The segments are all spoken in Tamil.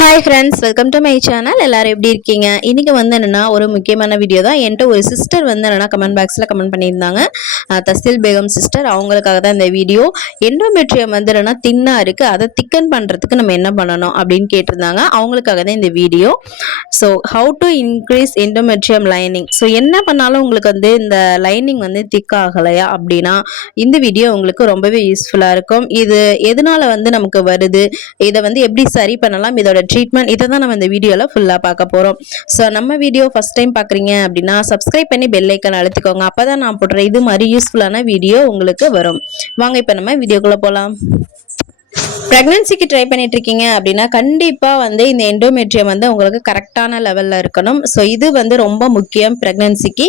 Hi friends, welcome to my channel. எல்லாரும் எப்படி இருக்கீங்க? இன்னைக்கு வந்து என்னன்னா ஒரு முக்கியமான வீடியோ தான். என்கிட்ட ஒரு சிஸ்டர் வந்து என்னன்னா கமெண்ட் பாக்ஸில் கமெண்ட் பண்ணியிருந்தாங்க. தஸ்தில் பேகம் சிஸ்டர், அவங்களுக்காக தான் இந்த வீடியோ. எண்டோமெட்ரியம் வந்து என்னன்னா தின்னா இருக்கு, அதை திக்கன் பண்ணுறதுக்கு நம்ம என்ன பண்ணணும் அப்படின்னு கேட்டிருந்தாங்க. அவங்களுக்காக தான் இந்த video. So how to increase endometrium lining. So என்ன பண்ணாலும் உங்களுக்கு வந்து இந்த லைனிங் வந்து திக் ஆகலையா அப்படின்னா இந்த வீடியோ உங்களுக்கு ரொம்பவே யூஸ்ஃபுல்லாக இருக்கும். இது எதனால வந்து நமக்கு வருது, இதை வந்து எப்படி சரி பண்ணலாம், இதோட ட்ரீட்மெண்ட், இதை தான் நம்ம இந்த வீடியோவில் ஃபுல்லாக பார்க்க போகிறோம். ஸோ நம்ம வீடியோ ஃபஸ்ட் டைம் பார்க்குறீங்க அப்படின்னா சப்ஸ்கிரைப் பண்ணி பெல் ஐக்கான் அழுத்திக்கோங்க. அப்போ தான் நான் போடுற இது மாதிரி யூஸ்ஃபுல்லான வீடியோ உங்களுக்கு வரும். வாங்க இப்போ நம்ம வீடியோக்குள்ளே போகலாம். ப்ரெக்னன்சிக்கு ட்ரை பண்ணிட்டு இருக்கீங்க அப்படின்னா கண்டிப்பாக வந்து இந்த எண்டோமெட்ரியம் வந்து உங்களுக்கு கரெக்டான லெவலில் இருக்கணும். ஸோ இது வந்து ரொம்ப முக்கியம் ப்ரெக்னன்சிக்கு.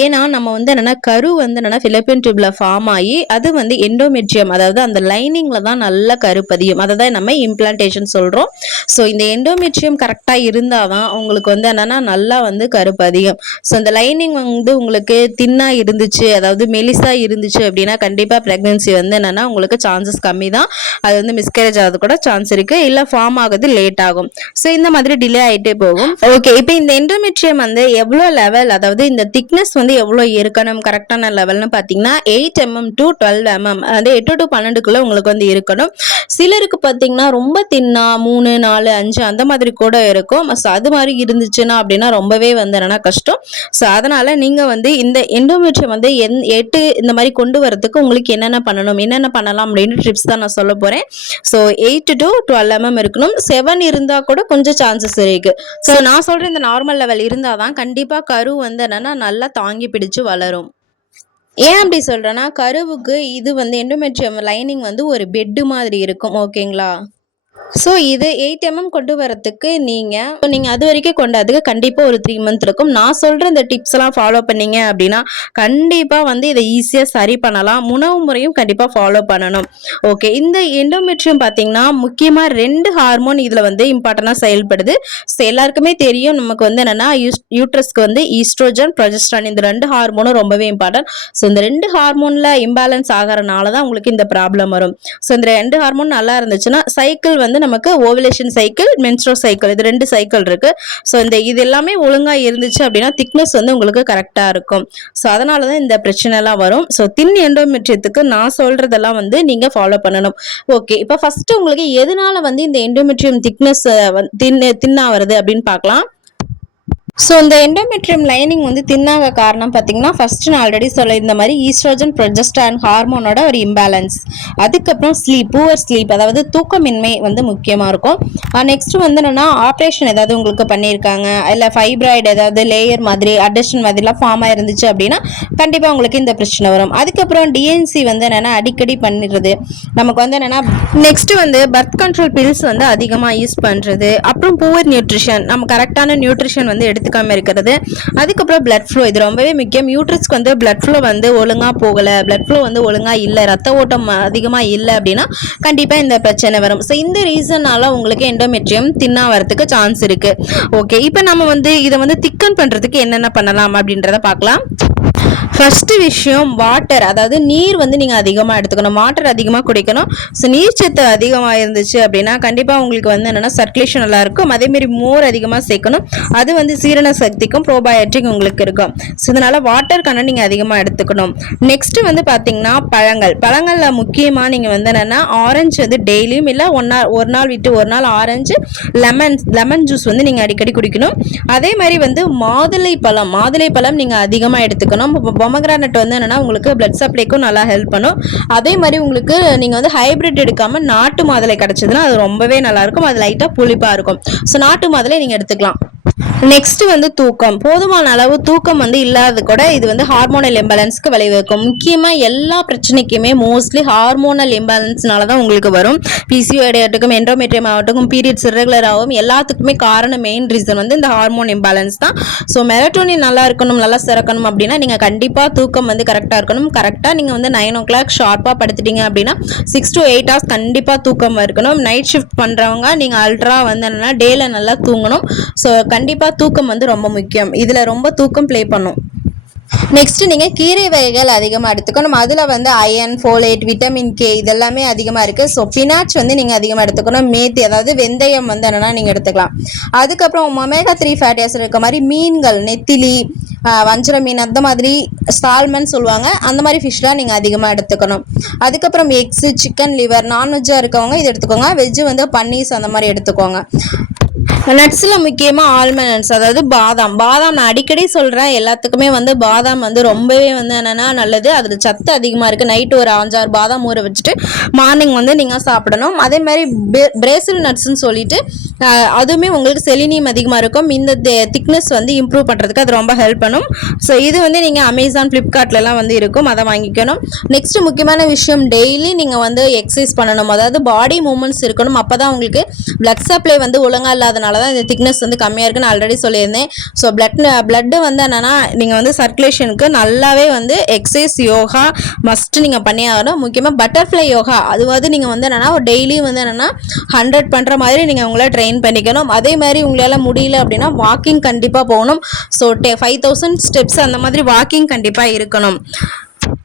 ஏன்னா நம்ம வந்து என்னென்னா கரு வந்து என்னென்னா ஃபிலிப்பின் டியூப்ல ஃபார்ம் ஆகி அது வந்து எண்டோமெட்ரியம், அதாவது அந்த லைனிங்கில் தான் நல்ல கரு பதியும். அதை தான் நம்ம இம்ப்ளான்டேஷன் சொல்கிறோம். ஸோ இந்த எண்டோமெட்ரியம் கரெக்டாக இருந்தால் தான் உங்களுக்கு வந்து என்னென்னா நல்லா வந்து கரு பதியும். ஸோ இந்த லைனிங் வந்து உங்களுக்கு தின்னாக இருந்துச்சு, அதாவது மெலிசாக இருந்துச்சு அப்படின்னா கண்டிப்பாக ப்ரெக்னன்சி வந்து என்னென்னா உங்களுக்கு சான்சஸ் கம்மி தான். அது வந்து மிஸ்கேரேஜ் ஆகுது கூட சான்ஸ் இருக்கு, இல்ல ஃபார்ம் ஆகுது லேட் ஆகும். ஸோ இந்த மாதிரி டிலே ஆகிட்டே போகும். ஓகே, இப்போ இந்த எண்டோமெட்ரியம் வந்து எவ்வளோ லெவல், அதாவது இந்த திக்னஸ் வந்து எவ்வளோ இருக்கணும் கரெக்டான லெவல்னு பார்த்தீங்கன்னா 8 mm to 12 mm, அது 8 to 12 உங்களுக்கு வந்து இருக்கணும். சிலருக்கு பார்த்தீங்கன்னா ரொம்ப தின்னா 3, 4, 5 அந்த மாதிரி கூட இருக்கும். ஸோ அது மாதிரி இருந்துச்சுன்னா அப்படின்னா ரொம்பவே வந்து என்னன்னா கஷ்டம். ஸோ அதனால நீங்க வந்து இந்த எண்டோமெட்ரியம் வந்து 8 இந்த மாதிரி கொண்டு வரதுக்கு உங்களுக்கு என்னென்ன பண்ணணும், என்னென்ன பண்ணலாம் அப்படின்னு ட்ரிப்ஸ் தான் நான் சொல்ல போறேன். ஸோ 8 to 12 mm இருக்கணும். 7 இருந்தா கூட கொஞ்சம் சான்சஸ் இருக்கு. ஸோ நான் சொல்ற இந்த நார்மல் லெவல் இருந்தாதான் கண்டிப்பா கரு வந்து என்னன்னா நல்லா தாங்கி பிடிச்சு வளரும். ஏன் அப்படி சொல்றேன்னா கருவுக்கு இது வந்து எண்டோமெட்ரியம் லைனிங் வந்து ஒரு பெட்டு மாதிரி இருக்கும். ஓகேங்களா? ஸோ இது 8 mm கொண்டு வரத்துக்கு நீங்கள் அது வரைக்கும் கொண்டாதுக்கு கண்டிப்பாக ஒரு 3 month இருக்கும். நான் சொல்கிற இந்த டிப்ஸ் எல்லாம் ஃபாலோ பண்ணீங்க அப்படின்னா கண்டிப்பாக வந்து இதை ஈஸியாக சரி பண்ணலாம். உணவு முறையும் கண்டிப்பாக ஃபாலோ பண்ணணும். ஓகே, இந்த எண்டோமெட்ரியம் பார்த்தீங்கன்னா முக்கியமாக 2 ஹார்மோன் இதில் வந்து இம்பார்ட்டண்டாக செயல்படுது. ஸோ எல்லாருக்குமே தெரியும் நமக்கு வந்து என்னென்னா யூட்ரஸ்க்கு வந்து ஈஸ்ட்ரோஜன், ப்ரொஜெஸ்ட்ரான், இந்த 2 ஹார்மோனும் ரொம்பவே இம்பார்ட்டன்ட். ஸோ இந்த 2 ஹார்மோனில் இம்பேலன்ஸ் ஆகிறனால தான் உங்களுக்கு இந்த ப்ராப்ளம் வரும். ஸோ இந்த 2 ஹார்மோன் நல்லா இருந்துச்சுன்னா சைக்கிள் வந்து நமக்கு ஓவுலேஷன் சைக்கிள், மென்ஸ்ட்ரல் சைக்கிள், இது 2 சைக்கிள் இருக்கு. ஸோ இது எல்லாமே ஒழுங்கா இருந்துச்சு அப்படின்னா திக்னஸ் வந்து உங்களுக்கு கரெக்டா இருக்கும். ஸோ அதனால தான் இந்த பிரச்சனை எல்லாம் வரும். ஸோ தின் எண்டோமெட்ரியத்துக்கு நான் சொல்றதெல்லாம் வந்து நீங்க ஃபாலோ பண்ணணும். ஓகே, இப்போ ஃபர்ஸ்ட் உங்களுக்கு எதனால வந்து இந்த எண்டோமெட்ரியம் திக்னஸ் தின்னா வருது அப்படின்னு பார்க்கலாம். ஸோ இந்த எண்டோமெட்ரியம் லைனிங் வந்து தின்னாக காரணம் பார்த்தீங்கன்னா ஃபர்ஸ்ட் நான் ஆல்ரெடி சொல்ல இந்த மாதிரி ஈஸ்ட்ரோஜன், ப்ரொஜெஸ்ட்ரான் ஹார்மோனோட ஒரு இம்பேலன்ஸ். அதுக்கப்புறம் புவர் ஸ்லீப், அதாவது தூக்கமின்மை வந்து முக்கியமாக இருக்கும். நெக்ஸ்ட் வந்து என்னன்னா ஆப்ரேஷன் ஏதாவது உங்களுக்கு பண்ணியிருக்காங்க, இல்லை ஃபைப்ராய்டு ஏதாவது லேயர் மாதிரி அடெஷன் மாதிரிலாம் ஃபார்ம் ஆயிருந்துச்சு அப்படின்னா கண்டிப்பாக உங்களுக்கு இந்த பிரச்சனை வரும். அதுக்கப்புறம் டிஎன்சி வந்து என்னென்னா அடிக்கடி பண்ணிடுறது, நமக்கு வந்து என்னென்னா நெக்ஸ்ட் வந்து பர்த் கண்ட்ரோல் பில்ஸ் வந்து அதிகமாக யூஸ் பண்ணுறது, அப்புறம் புவர் நியூட்ரிஷன், நம்ம கரெக்டான நியூட்ரிஷன் வந்து எடுத்துக்காம இருக்கிறது. அதுக்கப்புறம் பிளட் ஃப்ளோ, இது ரொம்பவே முக்கியம். யூட்ரஸ்க்கு வந்து பிளட் ஃப்ளோ வந்து ஒழுங்கா போகல, பிளட் ஃப்ளோ வந்து ஒழுங்கா இல்லை, ரத்த ஓட்டம் அதிகமா இல்லை அப்படின்னா கண்டிப்பா இந்த பிரச்சனை வரும். ஸோ இந்த ரீசனால உங்களுக்கு எண்டோமெட்ரியம் தின்னா வரதுக்கு சான்ஸ் இருக்கு. ஓகே, இப்போ நம்ம வந்து இதை வந்து திக்கன் பண்றதுக்கு என்னென்ன பண்ணலாம் அப்படின்றத பார்க்கலாம். ஃபர்ஸ்ட் விஷயம் வாட்டர், அதாவது நீர் வந்து நீங்கள் அதிகமாக எடுத்துக்கணும், வாட்டர் அதிகமாக குடிக்கணும். ஸோ நீர்ச்சத்து அதிகமாக இருந்துச்சு அப்படின்னா கண்டிப்பாக உங்களுக்கு வந்து என்னென்னா சர்க்குலேஷன் நல்லா இருக்கும். அதேமாரி மோர் அதிகமாக சேர்க்கணும், அது வந்து சீரண சக்திக்கும் ப்ரோபயோட்டிக் உங்களுக்கு இருக்கும். ஸோ இதனால் வாட்டர் கண்டென்ட் நீங்கள் அதிகமாக எடுத்துக்கணும். நெக்ஸ்ட் வந்து பார்த்தீங்கன்னா பழங்களில் முக்கியமாக நீங்கள் வந்து என்னென்னா ஆரஞ்சு வந்து டெய்லியும் இல்லை ஒரு நாள் விட்டு ஒரு நாள் ஆரஞ்சு, லெமன் ஜூஸ் வந்து நீங்கள் அடிக்கடி குடிக்கணும். அதே மாதிரி வந்து மாதுளை பழம் நீங்கள் அதிகமாக எடுத்துக்கணும். பொமக்ரானட் வந்து என்னன்னா உங்களுக்கு பிளட் சப்ளைக்கும் நல்லா ஹெல்ப் பண்ணும். அதே மாதிரி உங்களுக்கு நீங்க வந்து ஹைபிரிட் எடுக்காம நாட்டு மாதுளை கிடைச்சதுன்னா அது ரொம்பவே நல்லா இருக்கும், அது லைட்டா புளிப்பா இருக்கும். ஸோ நாட்டு மாதுளை நீங்க எடுத்துக்கலாம். நெக்ஸ்ட் வந்து தூக்கம், போதுமான அளவு தூக்கம் வந்து இல்லாதது கூட இது வந்து ஹார்மோனல் இம்பேலன்ஸ்க்கு விளைவிக்கும். முக்கியமா எல்லா பிரச்சனைக்குமே மோஸ்ட்லி ஹார்மோனல் இம்பேலன்ஸ்னால தான் உங்களுக்கு வரும். பிசிஓடி ஆகட்டும், எண்டோமெட்ரியம் ஆகட்டும், பீரியட்ஸ் இர்ரெகுலர் ஆகும், எல்லாத்துக்குமே காரணம் மெயின் ரீசன் வந்து இந்த ஹார்மோன் இம்பேலன்ஸ் தான். ஸோ மெலட்டோனின் நல்லா இருக்கணும், நல்லா சிறக்கணும் அப்படின்னா நீங்க கண்டிப்பா தூக்கம் வந்து கரெக்டா இருக்கணும். கரெக்டா நீங்க வந்து 9 o'clock ஷார்ப்பா படுத்துட்டீங்க அப்படின்னா 6 to 8 hours கண்டிப்பா தூக்கம் இருக்கணும். நைட் ஷிஃப்ட் பண்றவங்க நீங்க அல்ட்ரா வந்து என்னன்னா டேல நல்லா தூங்கணும். ஸோ கண்டிப்பா தூக்கம் வந்து ரொம்ப முக்கியம். இதுல ரொம்ப தூக்கம் ப்ளே பண்ணும். நெக்ஸ்ட் நீங்கள் கீரை வகைகள் அதிகமாக எடுத்துக்கணும். அதில் வந்து அயன், ஃபோலேட், விட்டமின் கே இதெல்லாமே அதிகமாக இருக்குது. ஸோ பினாச் வந்து நீங்கள் அதிகமாக எடுத்துக்கணும். மேத்தி அதாவது வெந்தயம் வந்து என்னென்னா நீங்கள் எடுத்துக்கலாம். அதுக்கப்புறம் ஒமேகா 3 ஃபேட்டி ஆசிட் இருக்க மாதிரி மீன்கள், நெத்திலி, வஞ்சர மீன், அந்த மாதிரி சால்மன் சொல்லுவாங்க, அந்த மாதிரி ஃபிஷ்லாம் நீங்கள் அதிகமாக எடுத்துக்கணும். அதுக்கப்புறம் எக்ஸு, சிக்கன் லிவர், நான்வெஜ்ஜாக இருக்கவங்க இது எடுத்துக்கோங்க. வெஜ்ஜு வந்து பன்னீர்ஸ் அந்த மாதிரி எடுத்துக்கோங்க. நட்ஸில் முக்கியமாக ஆல்மண்ட் நட்ஸ், அதாவது பாதாம் நான் அடிக்கடி சொல்கிறேன், எல்லாத்துக்குமே வந்து பாதாம் வந்து ரொம்பவே வந்து என்னென்னா நல்லது. அதில் சத்து அதிகமாக இருக்குது. நைட்டு ஒரு 5-6 பாதாம் ஊற வச்சுட்டு மார்னிங் வந்து நீங்கள் சாப்பிடணும். அதே மாதிரி பிரேசில் நட்ஸ்ன்னு சொல்லிட்டு அதுவுமே உங்களுக்கு செலினியம் அதிகமாக இருக்கும். இந்த திக்னஸ் வந்து இம்ப்ரூவ் பண்ணுறதுக்கு அது ரொம்ப ஹெல்ப் பண்ணும். ஸோ இது வந்து நீங்கள் அமேசான், ஃப்ளிப்கார்ட்லலாம் வந்து இருக்கும், அதை வாங்கிக்கணும். நெக்ஸ்ட் முக்கியமான விஷயம், டெய்லி நீங்கள் வந்து எக்ஸசைஸ் பண்ணணும். அதாவது பாடி மூமெண்ட்ஸ் இருக்கணும். அப்போ தான் உங்களுக்கு பிளட் சப்ளை வந்து ஒழுங்காக இல்லாதனால தான் இந்த திக்னஸ் வந்து கம்மியாக இருக்குன்னு ஆல்ரெடி சொல்லியிருந்தேன். ஸோ பிளட்டு வந்து என்னென்னா நீங்கள் வந்து சர்க்குலேஷனுக்கு நல்லாவே வந்து எக்ஸசைஸ், யோகா மஸ்ட்டு நீங்கள் பண்ணி ஆகணும். முக்கியமாக பட்டர்ஃப்ளை யோகா, அது வந்து நீங்கள் வந்து என்னென்னா டெய்லி வந்து என்னென்னா 100 பண்ணுற மாதிரி நீங்கள் உங்களை ட்ரெயின் பண்ணிக்கணும். அதே மாதிரி உங்களால் முடியல அப்படின்னா வாக்கிங் கண்டிப்பாக போகணும். ஸோ 5000 ஸ்டெப்ஸ் அந்த மாதிரி வாக்கிங் கண்டிப்பாக இருக்கணும்.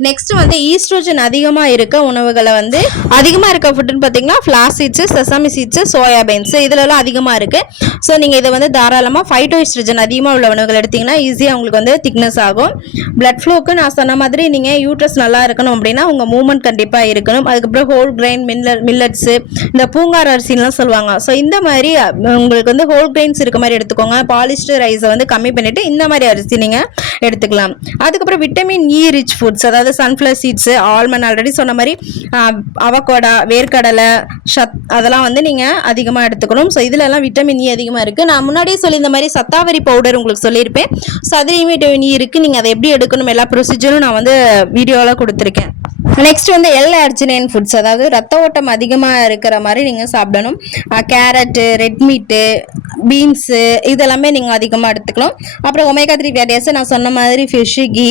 நெக்ஸ்ட் வந்து ஈஸ்ட்ரோஜன் அதிகமாக இருக்க உணவுகளை வந்து அதிகமாக இருக்க ஃபுட்டுன்னு பார்த்தீங்கன்னா flax seeds, sesame seeds, soya beans இதிலலாம் அதிகமாக இருக்குது. ஸோ நீங்கள் இதை வந்து தாராளமாக ஃபைட்டோ ஈஸ்ட்ரோஜன் அதிகமாக உள்ள உணவுகள் எடுத்திங்கன்னா ஈஸியாக உங்களுக்கு வந்து திக்னஸ் ஆகும். பிளட் ஃப்ளோக்கு நான் சொன்ன மாதிரி நீங்கள் யூட்ரஸ் நல்லா இருக்கணும் அப்படின்னா உங்கள் மூவ்மெண்ட் கண்டிப்பாக இருக்கணும். அதுக்கப்புறம் ஹோல் கிரைன் மில்லட்ஸு, இந்த பூங்கார் அரிசின்லாம் சொல்லுவாங்க. ஸோ இந்த மாதிரி உங்களுக்கு வந்து ஹோல் கிரைன்ஸ் இருக்க மாதிரி எடுத்துக்கோங்க. பாலிஸ்டர் ரைஸை வந்து கம்மி பண்ணிவிட்டு இந்த மாதிரி அரிசி நீங்கள் எடுத்துக்கலாம். அதுக்கப்புறம் விட்டமின் இ ரிச் ஃபுட்ஸ், அதாவது சன்ஃப்ளவர் சீட்ஸு, ஆல்மண்ட் ஆல்ரெடி சொன்ன மாதிரி, அவகோடா, வேர்க்கடலை, அதெல்லாம் வந்து நீங்கள் அதிகமாக எடுத்துக்கணும். ஸோ இதிலெல்லாம் விட்டமின் இ அதிகமாக இருக்குது. நான் முன்னாடியே சொல்லி இந்த மாதிரி சத்தாவரி பவுடர் உங்களுக்கு சொல்லியிருப்பேன். ஸோ அதுலேயுமே விட்டமின் இ இருக்குது. நீங்கள் அதை எப்படி எடுக்கணும் எல்லா ப்ரொசீஜரும் நான் வந்து வீடியோவில் கொடுத்துருக்கேன். நெக்ஸ்ட் வந்து எல் அர்ஜினைன் ஃபுட்ஸ், அதாவது ரத்த ஓட்டம் அதிகமாக இருக்கிற மாதிரி நீங்கள் சாப்பிடணும். கேரட்டு, ரெட் மீட்டு, பீன்ஸு இதெல்லாமே நீங்கள் அதிகமாக எடுத்துக்கலாம். அப்புறம் ஒமேகா 3 ஃபேட்டி ஆசிட் நான் சொன்ன மாதிரி ஃபிஷ்ஷு, கீ,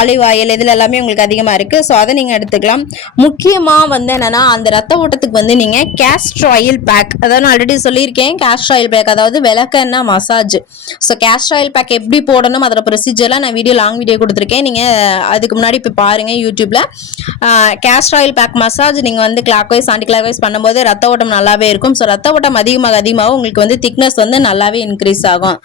ஆலிவ் ஆயில் இதில் எல்லாமே உங்களுக்கு அதிகமாக இருக்குது. ஸோ அதை நீங்கள் எடுத்துக்கலாம். முக்கியமாக வந்து என்னென்னா அந்த ரத்த ஓட்டத்துக்கு வந்து நீங்கள் கேஸ்டர் ஆயில் பேக், அதாவது நான் ஆல்ரெடி சொல்லியிருக்கேன் கேஸ்டர் ஆயில் பேக், அதாவது விளக்கெண்ணெய் massage. So castor oil pack எப்படி போடணும் அதோட ப்ரொசீஜர்லாம் நான் லாங் வீடியோ கொடுத்துருக்கேன். நீங்கள் அதுக்கு முன்னாடி இப்போ பாருங்கள் யூடியூப்பில். கேஸ்டர் ஆயில் பேக் மசாஜ் நீங்கள் வந்து clockwise, anticlockwise பண்ணும்போது ரத்த ஓட்டம் நல்லாவே இருக்கும். ஸோ ரத்த ஓட்டம் அதிகமாக உங்களுக்கு வந்து திக்னஸ் வந்து நல்லாவே இன்க்ரீஸ் ஆகும்.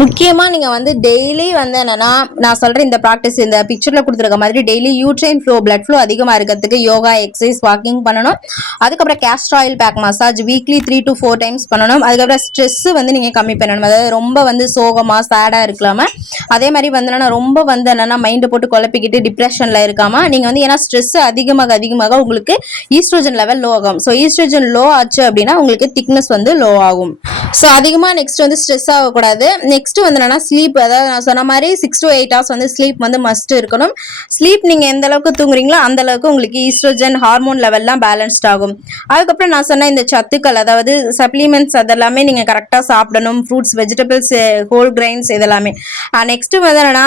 முக்கியமாக நீங்கள் வந்து டெய்லி வந்து என்னென்னா நான் சொல்கிறேன் இந்த ப்ராக்டிஸ், இந்த பிக்சரில் கொடுத்துருக்க மாதிரி daily uterine flow, blood flow அதிகமாக இருக்கிறதுக்கு யோகா, எக்ஸசைஸ், வாக்கிங் பண்ணணும். அதுக்கப்புறம் castor oil pack massage weekly 3 to 4 times பண்ணணும். அதுக்கப்புறம் ஸ்ட்ரெஸ்ஸு வந்து நீங்கள் கம்மி பண்ணணும். அதாவது ரொம்ப வந்து சோகமாக சேடாக இருக்கலாமல், அதே மாதிரி வந்து என்னென்னா ரொம்ப வந்து என்னென்னா மைண்டை போட்டு குழப்பிக்கிட்டு டிப்ரெஷனில் இருக்காமல் நீங்கள் வந்து, ஏன்னா ஸ்ட்ரெஸ் அதிகமாக உங்களுக்கு ஈஸ்ட்ரோஜன் லெவல் லோ ஆகும். ஸோ ஈஸ்ட்ரோஜன் லோ ஆச்சு அப்படின்னா உங்களுக்கு திக்னஸ் வந்து லோ ஆகும். ஸோ அதிகமாக நெக்ஸ்ட் வந்து ஸ்ட்ரெஸ் ஆகக்கூடாது. நெக்ஸ்ட் வந்து என்னன்னா ஸ்லீப், அதாவது நான் சொன்ன மாதிரி 6 to 8 hours வந்து ஸ்லீப் வந்து மஸ்ட் இருக்கணும். ஸ்லீப் நீங்கள் எந்த அளவுக்கு தூங்குறீங்களோ அந்த அளவுக்கு உங்களுக்கு ஈஸ்ட்ரோஜன் ஹார்மோன் லெவல்லாம் பேலன்ஸ்ட் ஆகும். அதுக்கப்புறம் நான் சொன்ன இந்த சத்துக்கள், அதாவது சப்ளிமெண்ட்ஸ் அதெல்லாமே நீங்கள் கரெக்டாக சாப்பிடணும். ஃப்ரூட்ஸ், வெஜிடபிள்ஸ், ஹோல் கிரைன்ஸ் இதெல்லாமே. நெக்ஸ்ட் வந்து என்னன்னா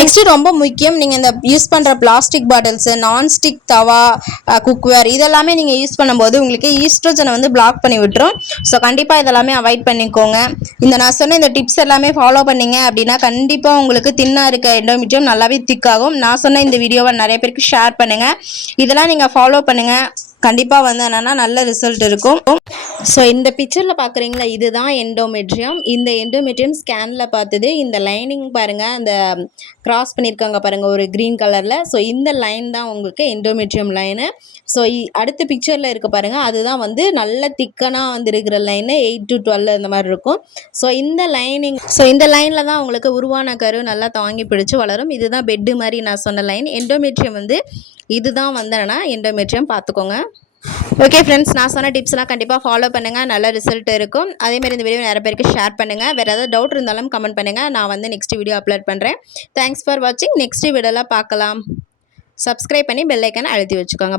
நெக்ஸ்ட் ரொம்ப முக்கியம், நீங்கள் இந்த யூஸ் பண்ணுற பிளாஸ்டிக் பாட்டில்ஸ், நான்ஸ்டிக் தவா, குக்வேர் இதெல்லாமே நீங்கள் யூஸ் பண்ணும்போது உங்களுக்கு ஈஸ்ட்ரோஜனை வந்து பிளாக் பண்ணி விட்டுரும். ஸோ கண்டிப்பாக இதெல்லாமே அவாய்ட் பண்ணிக்கோங்க. இந்த நான் சொன்ன இந்த டிப்ஸ் எல்லாமே ஃபாலோ பண்ணீங்க அப்படின்னா கண்டிப்பாக உங்களுக்கு தின்னா இருக்க எண்டோமெட்ரியம் நல்லாவே திக்காகும். நான் சொன்ன இந்த வீடியோவை நிறைய பேருக்கு ஷேர் பண்ணுங்க. இதெல்லாம் நீங்கள் ஃபாலோ பண்ணுங்க, கண்டிப்பாக வந்து என்னென்னா நல்ல ரிசல்ட் இருக்கும். ஸோ இந்த பிக்சரில் பார்க்குறீங்களா, இதுதான் எண்டோமெட்ரியம். இந்த எண்டோமெட்ரியம் ஸ்கேனில் பார்த்தது. இந்த லைனிங் பாருங்கள், அந்த கிராஸ் பண்ணியிருக்காங்க பாருங்கள் ஒரு க்ரீன் கலரில். ஸோ இந்த லைன் தான் உங்களுக்கு எண்டோமெட்ரியம் லைனு. ஸோ அடுத்த பிக்சரில் இருக்க பாருங்கள், அதுதான் வந்து நல்ல திக்கனாக வந்து இருக்கிற லைனு 8 to 12 இந்த மாதிரி இருக்கும். ஸோ இந்த லைனில் தான் உங்களுக்கு உருவான கரு நல்லா தாங்கி பிடிச்சி வளரும். இதுதான் பெட்டு மாதிரி நான் சொன்ன லைன். எண்டோமெட்ரியம் வந்து இதுதான் வந்து என்னன்னா எண்டோமெட்ரியம், பார்த்துக்கோங்க. ஓகே ஃப்ரெண்ட்ஸ், நான் சொன்ன டிப்ஸ்லாம் கண்டிப்பாக ஃபாலோ பண்ணுங்கள், நல்ல ரிசல்ட் இருக்கும். அதேமாதிரி இந்த வீடியோ நிறைய பேருக்கு ஷேர் பண்ணுங்கள். வேறு ஏதாவது டவுட் இருந்தாலும் கமெண்ட் பண்ணுங்கள், நான் வந்து நெக்ஸ்ட் வீடியோ அப்லோட் பண்ணுறேன். தேங்க்ஸ் ஃபார் வாட்சிங். நெக்ஸ்ட் வீடியோவில் பார்க்கலாம். சப்ஸ்கிரைப் பண்ணி பெல் ஐக்கானை அழுத்தி வச்சுக்கோங்க.